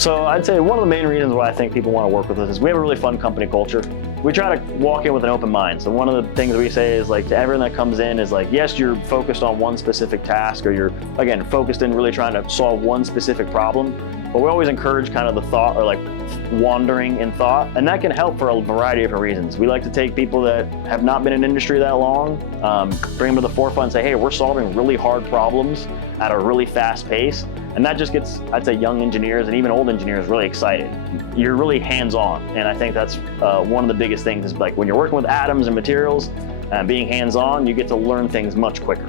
So I'd say one of the main reasons why I think people want to work with us is we have a really fun company culture. We try to walk in with an open mind. So one of the things we say is like to everyone that comes in is like, yes, you're focused on one specific task, or you're, again, focused in really trying to solve one specific problem. But we always encourage kind of the thought, or like wandering in thought, and that can help for a variety of different reasons. We like to take people that have not been in industry that long, bring them to the forefront and say, hey, we're solving really hard problems at a really fast pace. And that just gets, I'd say, young engineers and even old engineers really excited. You're really hands-on, and I think that's one of the biggest things is like when you're working with atoms and materials, being hands-on, you get to learn things much quicker.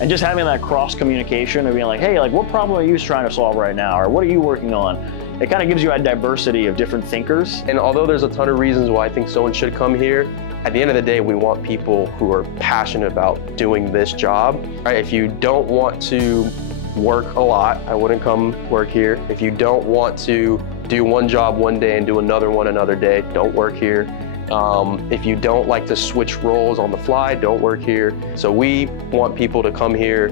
And just having that cross communication of being like, hey, like what problem are you trying to solve right now? Or what are you working on? It kind of gives you a diversity of different thinkers. And although there's a ton of reasons why I think someone should come here, at the end of the day, we want people who are passionate about doing this job. Right? If you don't want to work a lot, I wouldn't come work here. If you don't want to do one job one day and do another one another day, don't work here. If you don't like to switch roles on the fly, don't work here. So we want people to come here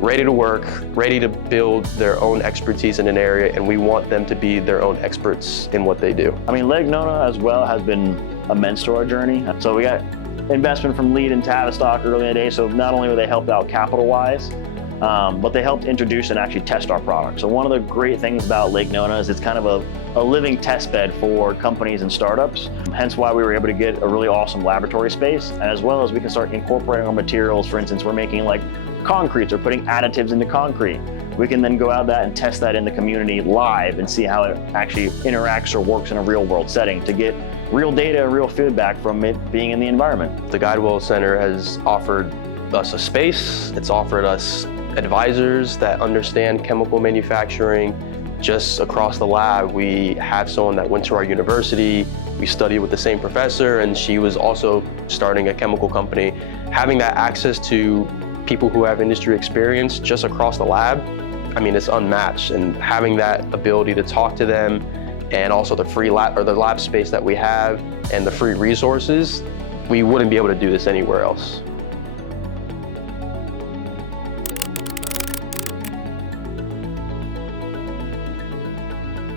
ready to work, ready to build their own expertise in an area, and we want them to be their own experts in what they do. I mean, Lake Nona as well has been immense to our journey. So we got investment from Lead and Tavistock early in the day, so not only were they helped out capital-wise, but they helped introduce and actually test our product. So one of the great things about Lake Nona is it's kind of a living test bed for companies and startups, hence why we were able to get a really awesome laboratory space, as well as we can start incorporating our materials. For instance, we're making like concretes or putting additives into concrete. We can then go out that and test that in the community live and see how it actually interacts or works in a real world setting to get real data and real feedback from it being in the environment. The Guidewell Center has offered us a space. It's offered us advisors that understand chemical manufacturing. Just across the lab, we have someone that went to our university. We studied with the same professor, and she was also starting a chemical company. Having that access to people who have industry experience just across the lab, I mean, it's unmatched. And having that ability to talk to them, and also the free lab, or the lab space that we have, and the free resources, we wouldn't be able to do this anywhere else.